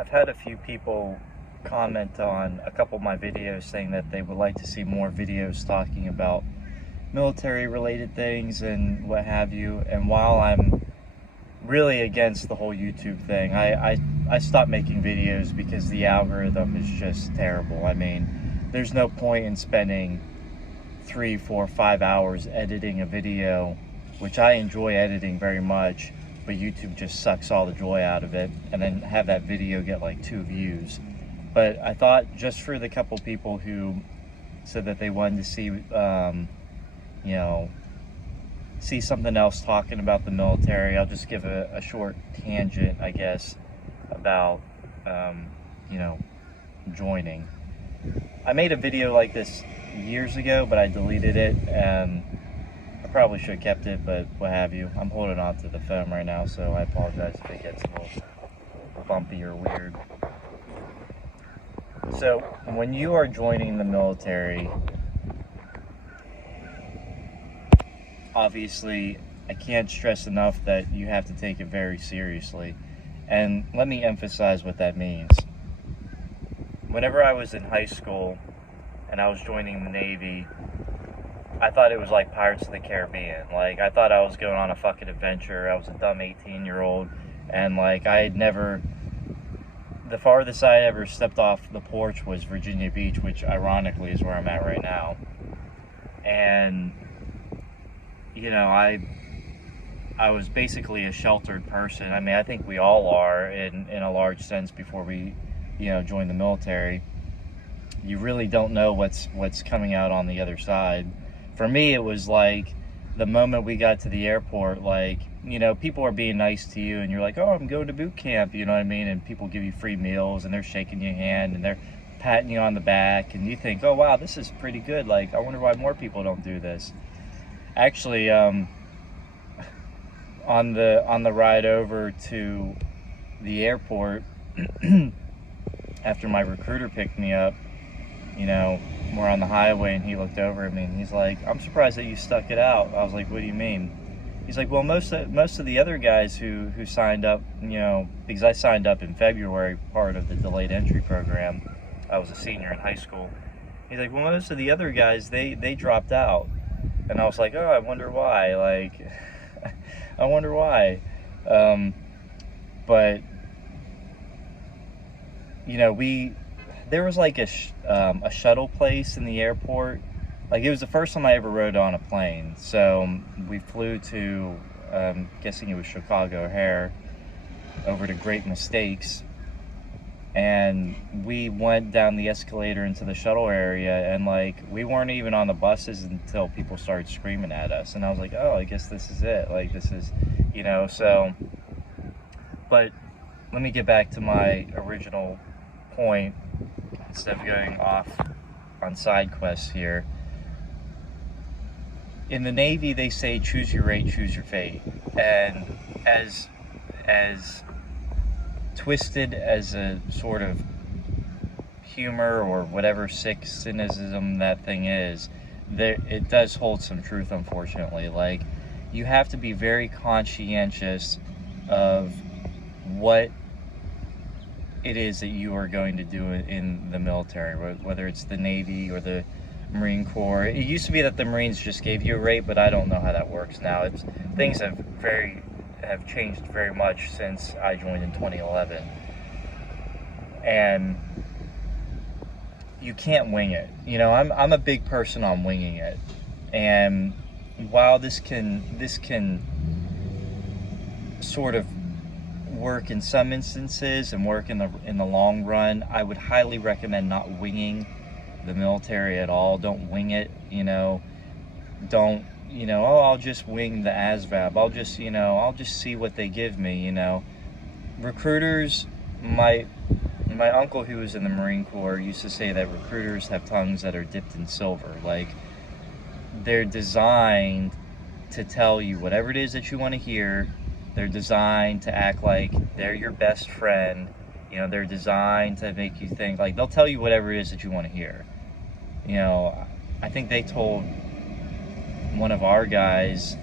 I've had a few people comment on a couple of my videos saying that they would like to see more videos talking about military related things and what have you. And while I'm really against the whole YouTube thing, I stopped making videos because the algorithm is just terrible. I mean, there's no point in spending 3, 4, 5 hours editing a video, which I enjoy editing very much, but YouTube just sucks all the joy out of it, and then have that video get like 2 views. But I thought, just for the couple people who said that they wanted to see, you know, see something else talking about the military, I'll just give a short tangent, I guess, about, you know, joining. I made a video like this years ago, but I deleted it, and I probably should have kept it, but what have you. I'm holding on to the phone right now, so I apologize if it gets a little bumpy or weird. So, when you are joining the military, obviously, I can't stress enough that you have to take it very seriously. And let me emphasize what that means. Whenever I was in high school and I was joining the Navy, I thought it was like Pirates of the Caribbean. Like, I thought I was going on a fucking adventure. I was a dumb 18-year-old, and like, I had never... The farthest I ever stepped off the porch was Virginia Beach, which ironically is where I'm at right now. And, you know, I was basically a sheltered person. I mean, I think we all are in a large sense before we, you know, join the military. You really don't know what's coming out on the other side. For me, it was like the moment we got to the airport, like, you know, people are being nice to you and you're like, oh, I'm going to boot camp, you know what I mean? And people give you free meals and they're shaking your hand and they're patting you on the back, and you think, oh wow, this is pretty good. Like, I wonder why more people don't do this. Actually, on the ride over to the airport, after my recruiter picked me up, you know, we're on the highway, and he looked over at me and he's like, I'm surprised that you stuck it out. I was like, what do you mean? He's like, well, most of the other guys who signed up, you know, because I signed up in February, part of the delayed entry program. I was a senior in high school. He's like, well, most of the other guys, they dropped out. And I was like, oh, I wonder why. Like, I wonder why. But, you know, there was like a shuttle place in the airport. Like, it was the first time I ever rode on a plane. So we flew to, guessing it was Chicago O'Hare, over to Great Mistakes. And we went down the escalator into the shuttle area, and like, we weren't even on the buses until people started screaming at us. And I was like, oh, I guess this is it. Like, this is, you know, so. But let me get back to my original point, instead of going off on side quests here. In the Navy, they say, choose your rate, choose your fate. And as twisted as a sort of humor or whatever sick cynicism that thing is, it does hold some truth, unfortunately. Like, you have to be very conscientious of what it is that you are going to do in the military, whether it's the Navy or the Marine Corps. It used to be that the Marines just gave you a rate, but I don't know how that works now. Things have changed very much since I joined in 2011. And you can't wing it. You know, I'm a big person on winging it. And while this can sort of work in some instances and work in the long run, I would highly recommend not winging the military at all. Don't wing it, you know. Don't, you know, oh, I'll just wing the ASVAB. I'll just see what they give me, you know. Recruiters, my uncle, who was in the Marine Corps, used to say that recruiters have tongues that are dipped in silver. Like, they're designed to tell you whatever it is that you want to hear. They're designed to act like they're your best friend. You know, they're designed to make you think, like, they'll tell you whatever it is that you want to hear. You know, I think they told one of our guys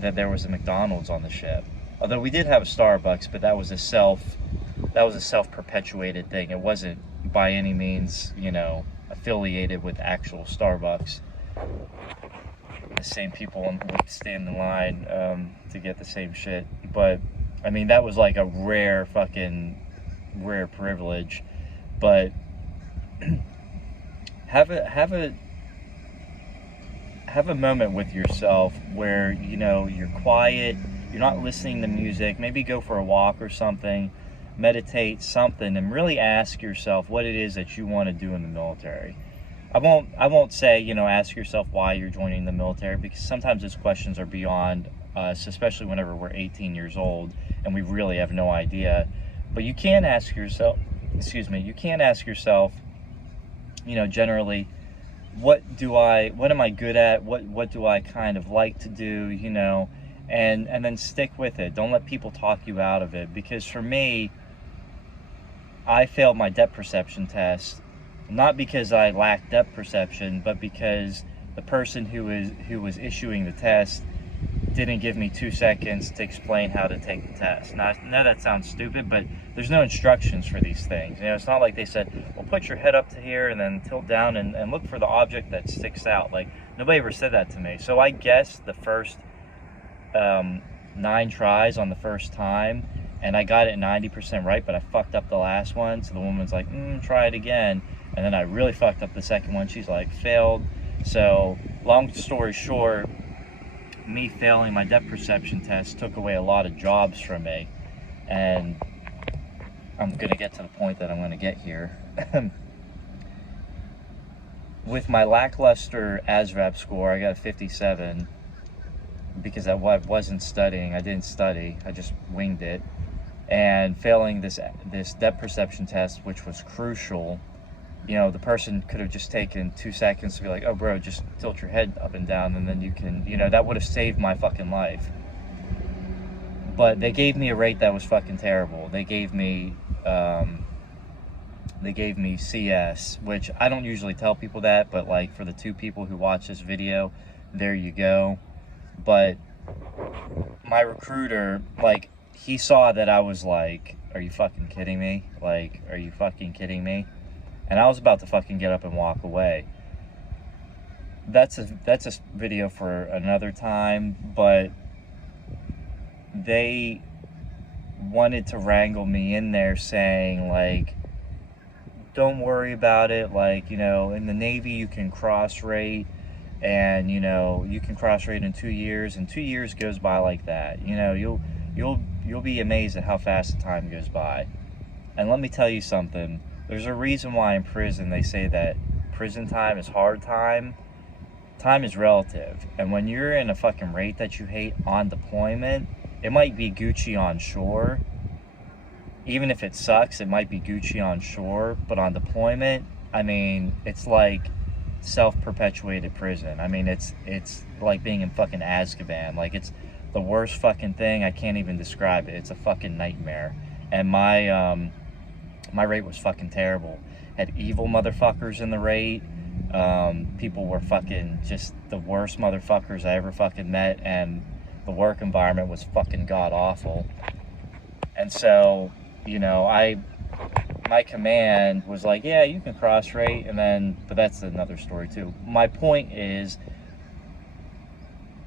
that there was a McDonald's on the ship. Although we did have a Starbucks, but that was a self-perpetuated thing. It wasn't by any means, you know, affiliated with actual Starbucks. The same people would stand in line to get the same shit. But I mean, that was like a rare privilege. But have a moment with yourself where, you know, you're quiet, you're not listening to music, maybe go for a walk or something, meditate, something, and really ask yourself what it is that you want to do in the military. I won't say, you know, ask yourself why you're joining the military, because sometimes those questions are beyond us, especially whenever we're 18 years old and we really have no idea. But you can ask yourself, you know, generally, what am I good at? What do I kind of like to do, you know, and then stick with it. Don't let people talk you out of it. Because for me, I failed my depth perception test, not because I lacked depth perception, but because the person who was issuing the test didn't give me 2 seconds to explain how to take the test. Now, I know that sounds stupid, but there's no instructions for these things. You know, it's not like they said, well, put your head up to here and then tilt down and look for the object that sticks out. Like, nobody ever said that to me. So I guessed the first 9 tries on the first time, and I got it 90% right, but I fucked up the last one. So the woman's like, try it again. And then I really fucked up the second one. She's like, failed. So long story short, me failing my depth perception test took away a lot of jobs from me. And I'm going to get to the point that I'm going to get here. With my lackluster ASVAB score, I got a 57 because I wasn't studying. I didn't study. I just winged it. And failing this depth perception test, which was crucial, you know, the person could have just taken 2 seconds to be like, oh, bro, just tilt your head up and down, and then you can, you know, that would have saved my fucking life. But they gave me a rate that was fucking terrible. They gave me CS, which I don't usually tell people that, but like for the 2 people who watch this video, there you go. But my recruiter, like, he saw that I was like, are you fucking kidding me? Like, are you fucking kidding me? And I was about to fucking get up and walk away. That's a video for another time, but they wanted to wrangle me in there saying, like, don't worry about it. Like, you know, in the Navy you can cross rate, and, you know, you can cross rate in 2 years, and 2 years goes by like that. You know, you'll be amazed at how fast the time goes by. And let me tell you something. There's a reason why in prison they say that prison time is hard time. Time is relative. And when you're in a fucking rate that you hate on deployment, it might be Gucci on shore. Even if it sucks, it might be Gucci on shore. But on deployment, I mean, it's like self-perpetuated prison. I mean, it's like being in fucking Azkaban. Like, it's the worst fucking thing. I can't even describe it. It's a fucking nightmare. And my rate was fucking terrible. Had evil motherfuckers in the rate. People were fucking just the worst motherfuckers I ever fucking met, and the work environment was fucking god awful. And so, you know, my command was like, yeah, you can cross rate, and then, but that's another story too. My point is,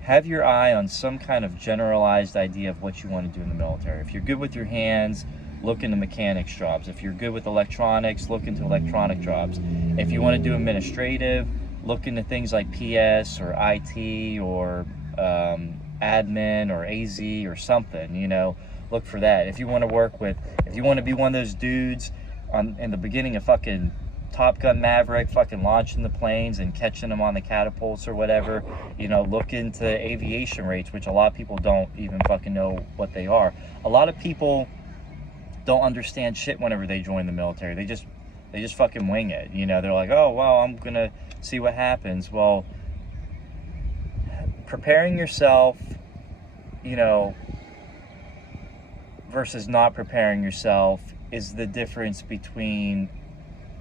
have your eye on some kind of generalized idea of what you want to do in the military. If you're good with your hands, look into mechanics jobs. If you're good with electronics, look into electronic jobs. If you want to do administrative, look into things like PS or IT or admin or AZ or something, you know, look for that. If you want to be one of those dudes in the beginning of fucking Top Gun Maverick, fucking launching the planes and catching them on the catapults or whatever, you know, look into aviation rates, which a lot of people don't even fucking know what they are. A lot of people don't understand shit whenever they join the military. They just fucking wing it. You know, they're like, oh, well, I'm gonna see what happens. Well, preparing yourself, you know, versus not preparing yourself is the difference between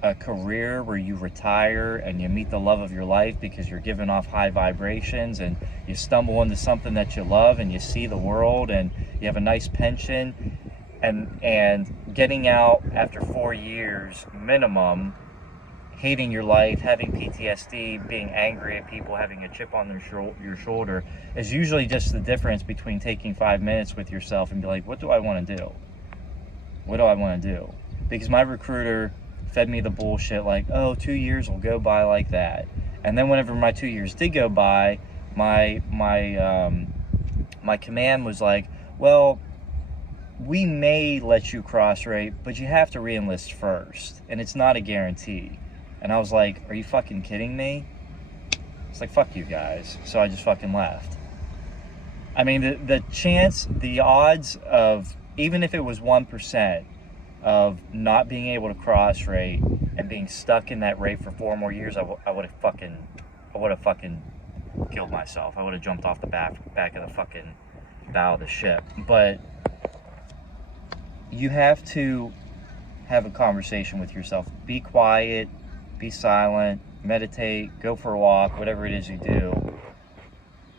a career where you retire and you meet the love of your life because you're giving off high vibrations, and you stumble into something that you love and you see the world and you have a nice pension, and getting out after 4 years minimum, hating your life, having PTSD, being angry at people, having a chip on your shoulder, is usually just the difference between taking 5 minutes with yourself and be like, what do I want to do? What do I want to do? Because my recruiter fed me the bullshit like, oh, 2 years will go by like that. And then whenever my 2 years did go by, my command was like, well, we may let you cross-rate, but you have to re-enlist first, and it's not a guarantee. And I was like, are you fucking kidding me? It's like, fuck you guys. So I just fucking left. I mean, the odds of, even if it was 1%, of not being able to cross rate and being stuck in that rate for 4 more years, I would have fucking killed myself. I would have jumped off the back of the fucking bow of the ship. But you have to have a conversation with yourself. Be quiet, be silent, meditate, go for a walk, whatever it is you do.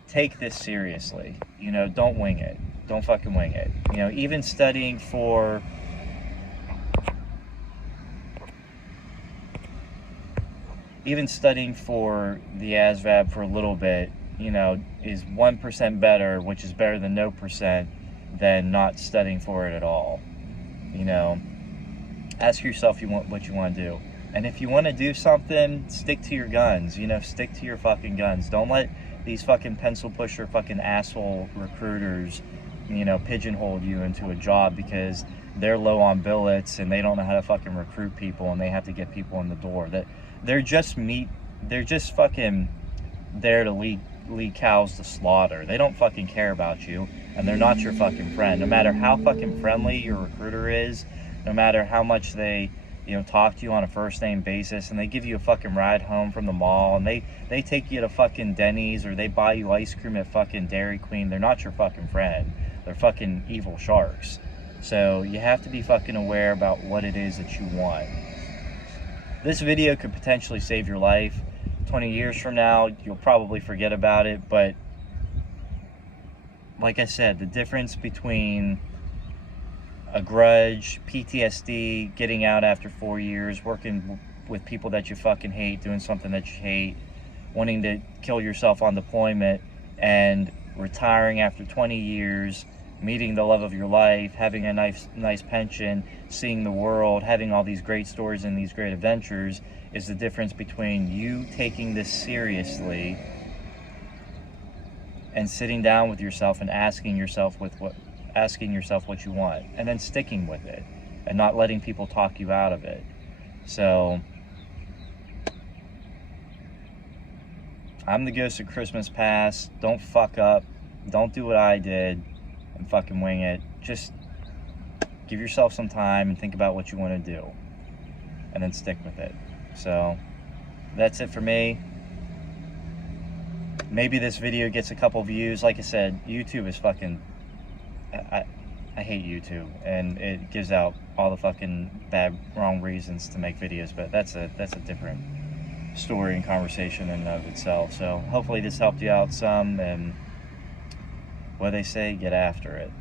Take this seriously. You know, don't wing it. Don't fucking wing it. You know, even studying for the ASVAB for a little bit, you know, is 1% better, which is better than no percent, than not studying for it at all. You know, ask yourself what you want to do. And if you want to do something, stick to your guns. You know, stick to your fucking guns. Don't let these fucking pencil pusher fucking asshole recruiters, you know, pigeonhole you into a job because they're low on billets and they don't know how to fucking recruit people and they have to get people in the door. They're just fucking there to lead cows to slaughter. They don't fucking care about you, and they're not your fucking friend. No matter how fucking friendly your recruiter is, no matter how much they, you know, talk to you on a first name basis, and they give you a fucking ride home from the mall, and they take you to fucking Denny's, or they buy you ice cream at fucking Dairy Queen, they're not your fucking friend. They're fucking evil sharks. So you have to be fucking aware about what it is that you want. This video could potentially save your life. 20 years from now, you'll probably forget about it, but like I said, the difference between a grudge, PTSD, getting out after 4 years, working with people that you fucking hate, doing something that you hate, wanting to kill yourself on deployment, and retiring after 20 years, meeting the love of your life, having a nice pension, seeing the world, having all these great stories and these great adventures, is the difference between you taking this seriously and sitting down with yourself and asking yourself what you want, and then sticking with it and not letting people talk you out of it. So I'm the ghost of Christmas past. Don't fuck up. Don't do what I did and fucking wing it. Just give yourself some time and think about what you want to do, and then stick with it. So that's it for me. Maybe this video gets a couple views. Like I said, YouTube is fucking, I hate YouTube, and it gives out all the fucking bad, wrong reasons to make videos, but that's a different story and conversation in and of itself. So hopefully this helped you out some, and what they say, get after it.